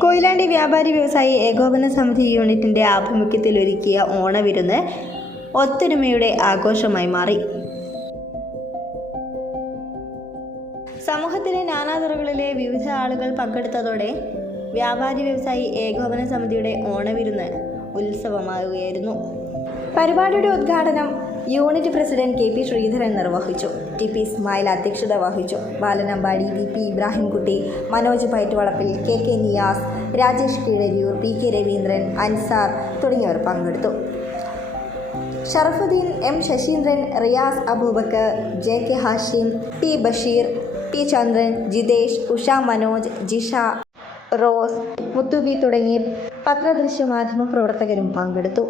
കൊയിലാണ്ടി വ്യാപാരി വ്യവസായി ഏകോപന സമിതി യൂണിറ്റിന്റെ ആഭിമുഖ്യത്തിൽ ഒരുക്കിയ ഓണവിരുന്ന് ഒത്തൊരുമയുടെ ആഘോഷമായി മാറി. സമൂഹത്തിലെ നാനാതുറകളിലെ വിവിധ ആളുകൾ പങ്കെടുത്തതോടെ വ്യാപാരി വ്യവസായി ഏകോപന സമിതിയുടെ ഓണവിരുന്ന് ഉത്സവമാവുകയായിരുന്നു. പരിപാടിയുടെ ഉദ്ഘാടനം unit president K P Sreedharan നിർവഹിച്ചു. ടി പി ഇസ്മായിൽ അധ്യക്ഷത വഹിച്ചു. Balanambadi V P Ibrahimkutty Manoj Payattuvalappil K K Niyas Rajesh Keezhariyur P K Raveendran Ansar തുടങ്ങിയവർ പങ്കെടുത്തു. Sharafuddin M Saseendran Riyas Aboobacker J K Hashim T Basheer P Chandran Jithesh Usha Manoj Jisha Rose Muthubi തുടങ്ങി പത്രദൃശ്യ മാധ്യമ പ്രവർത്തകരും പങ്കെടുത്തു.